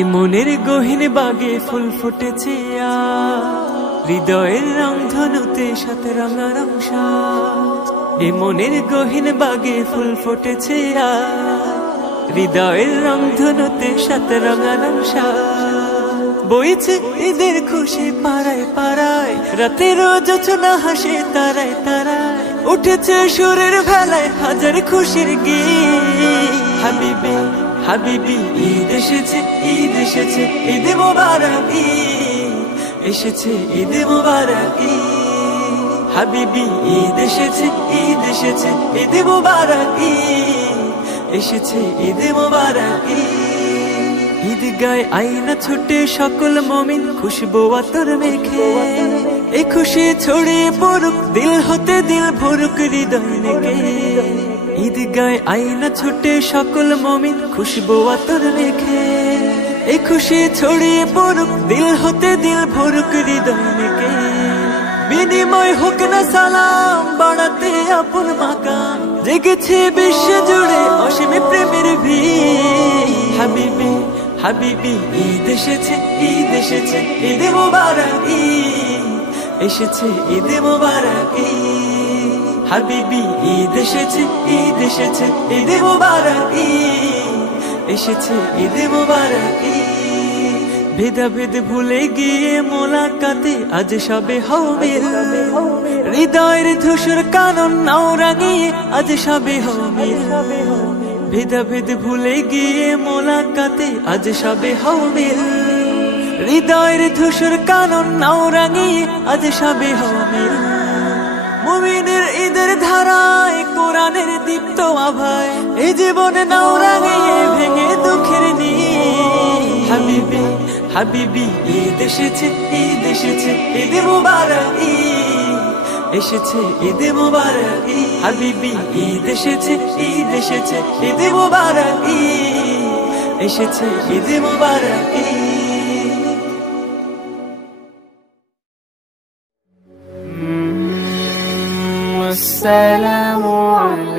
এ মনের গহীন বাগে ফুল ফুটেছে হৃদয়ের রংধনুতে সাথে রঙারং সাজ। এ মনের গহীন বাগে ফুল ফুটেছে হৃদয়ের রংধনুতে সাথে রঙারং সাজ। বইছে ঈদের খুশি পাড়ায় পাড়ায়, রাতের যোচনা হাসে তারায় তারায়, উঠেছে সুরের ভেলায় হাজার খুশির গীত। হাবিবি হাবিবি ঈদ এসেছে, ঈদ এসেছে, ঈদ মোবারক ঈদ এসেছে, ঈদ মোবারক ঈদ। হাবিবি ঈদ এসেছে, ঈদ এসেছে, ঈদ মোবারক ঈদ এসেছে, ঈদ মোবারক ঈদ। ঈদ গায় আইনা ছুটে সকল মুমিন, খুশবু আতর মেখে এই খুশি ছড়িয়ে পড়ুক, দিল হতে দিল ভরুক হৃদয় নেকে। ঈদ গায় আইনা ছুটে সকল মুমিন, খুশবু আতর মেখে এই খুশি ছড়িয়ে পড়ুক, দিল হতে দিল ভরুক হৃদয় নেকে। বিনিময় হোক না সালাম, বাড়াতে আপন মাকাম, জেগেছে বিশ্ব জুড়ে অসীম প্রেমের ভিড়। হাবিবি হাবিবি ঈদ এসেছে, ঈদ এসেছে, ঈদ মোবারক ঈদ এসেছে, ঈদ মোবারক ঈদ। হাবিবি ঈদ এসেছে, ঈদ এসেছে, ঈদ মোবারক ঈদ এসেছে, ঈদ মোবারক ঈদ। ভেদাভেদ ভুলে গিয়ে মোলাকাতে আজ সবে হও মিল, হৃদয়ের ধূসর কানন নাও রাঙিয়ে আজ সবে হও মিল। ভেদাভেদ ভুলে গিয়ে মোলাকাতে আজ সবে হও মিল, হৃদয়ের ধূসর কানন নাও রাঙিয়ে আজ সবে হও মিল। মুমিনের ঈদের ধারায় কোরআনের দীপ্ত আভায় এই জীবনে নাও রাঙিয়ে ভেঙে দুঃখের নীড়। হাবিবি হাবিবি ঈদ এসেছে, ঈদ এসেছে, ঈদ মোবারক ঈদ এসেছে, ঈদ মোবারক ঈদ। হাবিবি ঈদ এসেছে, ঈদ এসেছে, ঈদ মোবারক ঈদ এসেছে, ঈদ মোবারক ঈদ। السلام عليكم